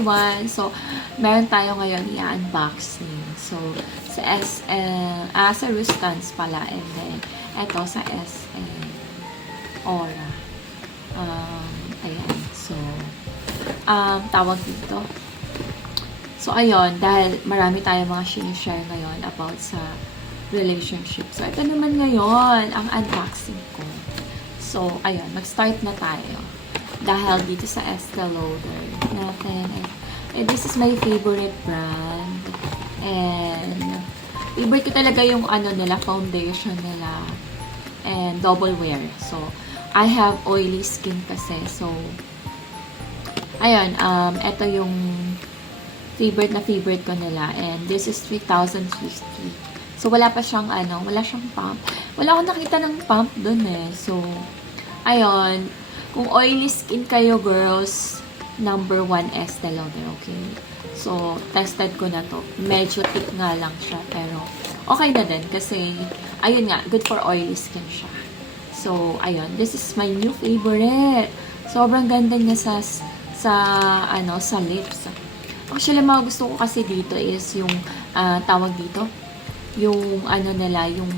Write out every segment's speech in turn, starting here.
everyone! So, meron tayo ngayon i-unboxing. So, sa Rustans pala. And then, eto sa SM Aura. Ayan. So, tawag dito. So, ayun, dahil marami tayong mga sinishare ngayon about sa relationship. So, ito naman ngayon, ang unboxing ko. So, ayun, mag-start na tayo. Dahil dito sa Estee Lauder natin. And this is my favorite brand. And, favorite ko talaga yung nila, foundation nila. And double wear. So, I have oily skin kasi. So, ayun, ito yung favorite ko nila. And this is 3,050. So, wala pa siyang, wala siyang pump. Wala akong nakita ng pump dun eh. So, ayun, kung oily skin kayo, girls, number 1 Estee Lauder, okay? So, tested ko na to. Medyo thick nga lang siya, pero okay na din kasi, ayun nga, good for oily skin siya. So, ayun, this is my new favorite. Sobrang ganda niya sa lips. Actually, mga gusto ko kasi dito is yung, tawag dito, yung, nila, yung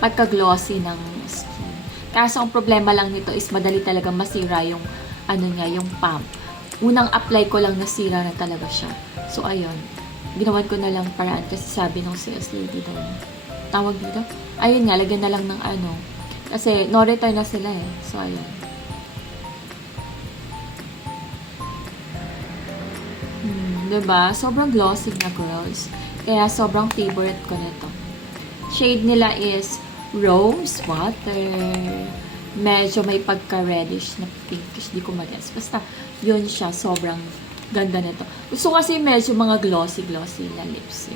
pagka-glossy ng skin. Kaso, ang problema lang nito is madali talaga masira yung, yung pump. Unang apply ko lang nasira na talaga siya. So, ayun, ginawan ko na lang paraan kasi sabi ng sales lady doon. Tawag dito? Ayun nga, lagyan na lang ng kasi, no return na sila eh. So, ayun. Diba? Sobrang glossy na, girls. Kaya sobrang favorite ko nito. Shade nila is Rose Water. Medyo may pagka-reddish na pinkish. Di ko mag-guess. Basta, yun siya. Sobrang ganda nito. Gusto kasi medyo mga glossy na lips.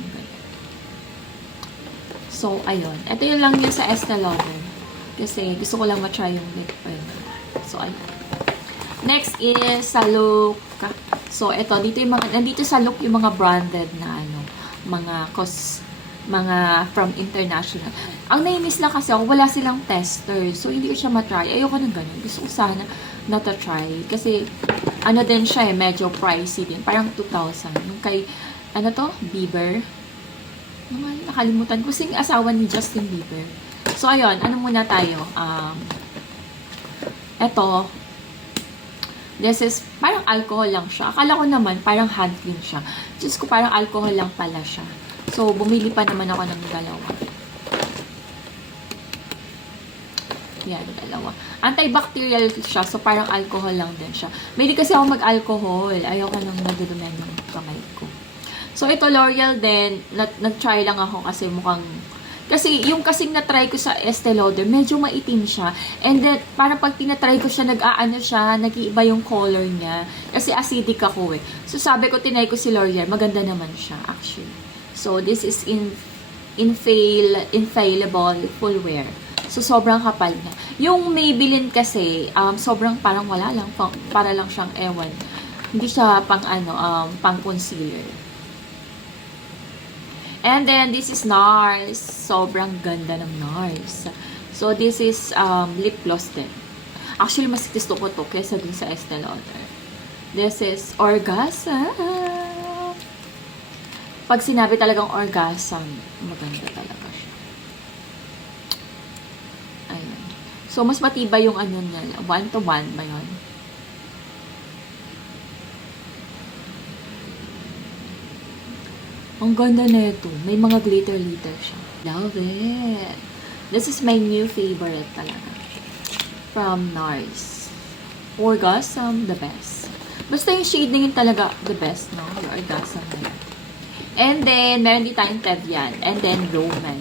So, ayun. Ito yun lang yun sa Estee Lauder. Kasi gusto ko lang ma-try yung lip. So, ayun. Next is sa Look. So, ito, nandito sa Look yung mga branded na, mga from international. Ang nainis lang kasi ako, wala silang tester. So, hindi ko siya matry. Ayoko ng ganun. Gusto ko sana try. Kasi, din siya medyo pricey din. Parang 2,000. Yung kay, Bieber. Nakalimutan ko. Sing asawa ni Justin Bieber. So, ayun. Muna tayo? Ito, this is, parang alcohol lang siya. Akala ko naman, parang hand cream siya. Diyos ko, parang alcohol lang pala siya. So, bumili pa naman ako ng dalawa. Yan, dalawa. Antibacterial siya, so parang alcohol lang din siya. May kasi ako mag-alcohol. Ayoko nang nadudumen yung kamay ko. So, ito, L'Oreal din. Nag-try lang ako kasi mukhang kasi yung kasing na-try ko sa Estee Lauder, medyo maitim siya. And then, parang pag tinatry ko siya, nag-iiba yung color niya. Kasi acidic ako eh. So, sabi ko, tinry ko si L'Oreal. Maganda naman siya, actually. So, this is infallible full wear. So, sobrang kapal na. Yung Maybelline kasi, sobrang parang wala lang. Para lang siyang ewan. Hindi siya pang concealer. And then, this is NARS. Sobrang ganda ng NARS. So, this is lip gloss din. Actually, mas gusto ko to kaysa dun sa Estee Lauder. This is Orgasm. Pag sinabi talagang Orgasm, maganda talaga siya. Ayun. So, mas matibay yung niya. 1:1 ba yun? Ang ganda na ito. May mga glitter siya. Love it. This is my new favorite talaga. From NARS. Orgasm, the best. Basta yung shade na yun talaga, the best, no? Yung Orgasm na yun. And then, meron din tayong Tevian. And then, Roman.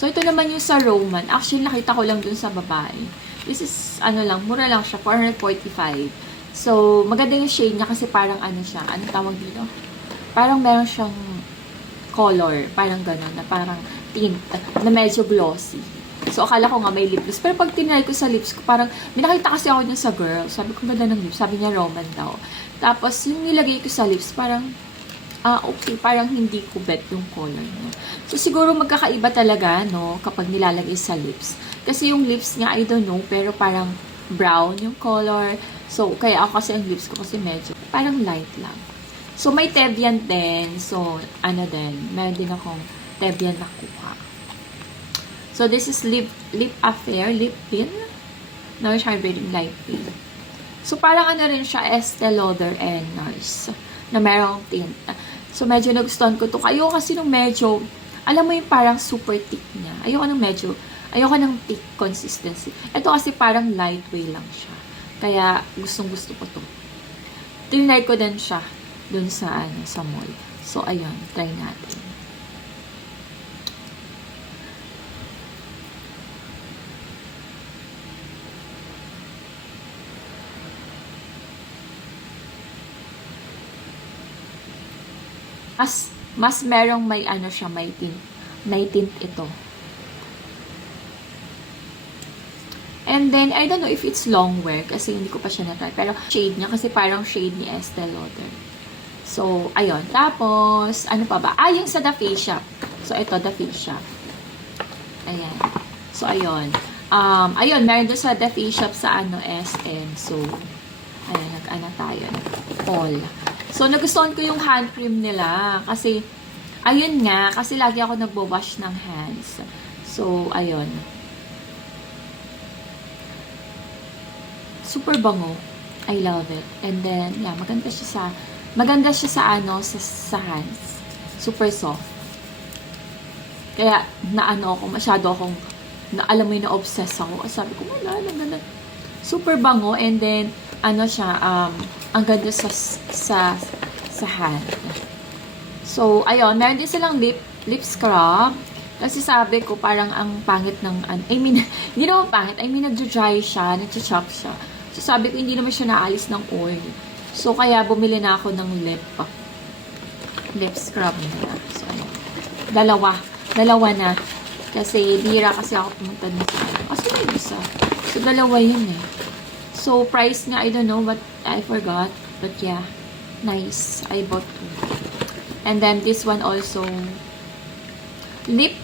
So, ito naman yung sa Roman. Actually, nakita ko lang dun sa babae. This is, mura lang siya. 445. So, maganda yung shade niya kasi parang siya. Anong tawag dito? Parang meron siyang color, parang gano'n, na parang tint, na medyo glossy. So, akala ko nga may lip gloss. Pero pag tinry ko sa lips ko, parang, may nakita kasi ako niya sa girl. Sabi ko, ganda ng lips. Sabi niya, Roman daw. Tapos, yung nilagay ko sa lips, parang, okay, parang hindi ko bet yung color niya. So, siguro magkakaiba talaga, no, kapag nilalagay sa lips. Kasi yung lips niya, I don't know, pero parang brown yung color. So, kaya ako kasi ang lips ko kasi medyo parang light lang. So, may Tevian din. So, ano din, meron din akong Tevian na kuha. So, this is Lip Affair, Lip Pin. Nourish Hydrating Light Pin. So, parang ano rin siya, Estee Lauder and NARS na merong tint. So, medyo nagustuhan ko to. Ayoko kasi nung medyo, alam mo yung parang super thick niya. Ayoko ng thick consistency. Ito kasi parang lightweight lang siya. Kaya, gustong-gusto ko to. Trinay ko din siya dun sa, sa mall. So, ayun, try natin. Mas merong may ano siya, may tint ito. And then, I don't know if it's long wear kasi hindi ko pa siya na-try. Pero shade niya kasi parang shade ni Estee Lauder. So, ayun. Tapos, ano pa ba? Yung sa The Face Shop. So, ito, The Face Shop. Ayan. So, ayun. Ayun, meron doon sa The Face Shop sa SM. So, ayun, nag-ano tayo. All. So, nagustuhan ko yung hand cream nila. Kasi, ayun nga, kasi lagi ako nagbo-wash ng hands. So, ayun. Super bango. I love it. And then, yeah, maganda siya sa hands. Super soft. Kaya, masyado akong, alam mo yung na-obsess ako. Sabi ko, wala, ganda. Super bango. And then, siya, ang ganda sa hand. So, ayun, meron din silang lip scrub. Kasi sabi ko, parang ang pangit ng, hindi naman pangit, nagja-dry siya, nagcha-chop siya. So, sabi ko, hindi naman siya naalis ng oil. So, kaya bumili na ako ng lip scrub nila. So, ayun. Dalawa na. Kasi, bira kasi ako pumunta na sa kasi may isa. So, dalawa yun eh. So, price nga, I don't know, but I forgot. But yeah, nice. I bought two. And then, this one also, Lip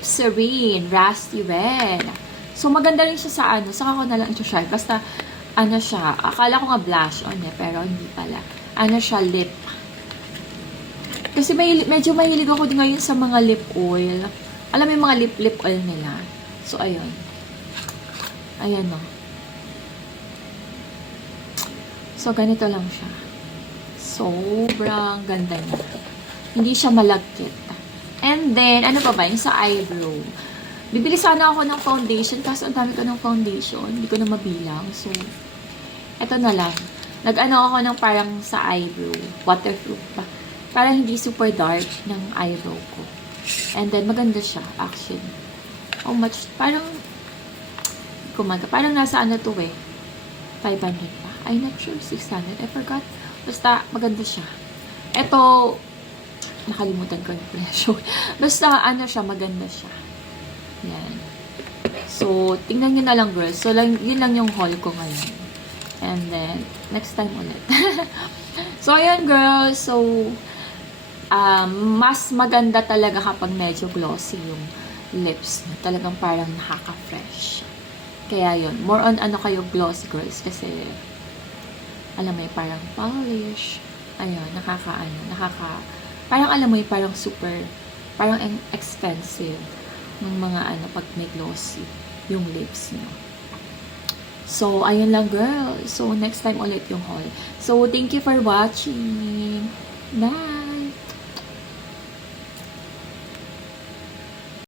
Serene, Rusty Red. So, maganda rin siya sa saka ko na lang i-try. Basta, siya, akala ko nga blush on pero hindi pala. Siya, lip. Kasi medyo mahilig ako din ngayon sa mga lip oil. Alam mo yung mga lip oil nila. So, ayun. Ayan, no. So, ganito lang siya. Sobrang ganda niya. Hindi siya malagkit. And then, ano pa ba? Yung sa eyebrow. Bibili sana ako ng foundation kasi ang dami ko ng foundation. Hindi ko na mabilang. So, eto na lang. Nag-ano ako ng parang sa eyebrow. Waterproof pa. Parang hindi super dark ng eyebrow ko. And then, maganda siya, actually. How much? Parang, parang nasa to 500 pa. I'm not sure, 600. I forgot. Basta, maganda siya. Ito, nakalimutan ko yung presyo. Basta, siya, maganda siya. Yan. So, tingnan nyo na lang, girls. So, yun lang yung haul ko ngayon. And then, next time ulit. So, ayan, girls. So, mas maganda talaga kapag medyo glossy yung lips. Talagang parang nakaka-fresh. Kaya yun. More on kayo glossy, girls. Kasi, alam mo parang polish. Ayun, parang alam mo parang super, parang expensive ng mga pag may glossy yung lips nyo. So, ayun lang, girl. So, next time ulit yung haul. So, thank you for watching. Bye!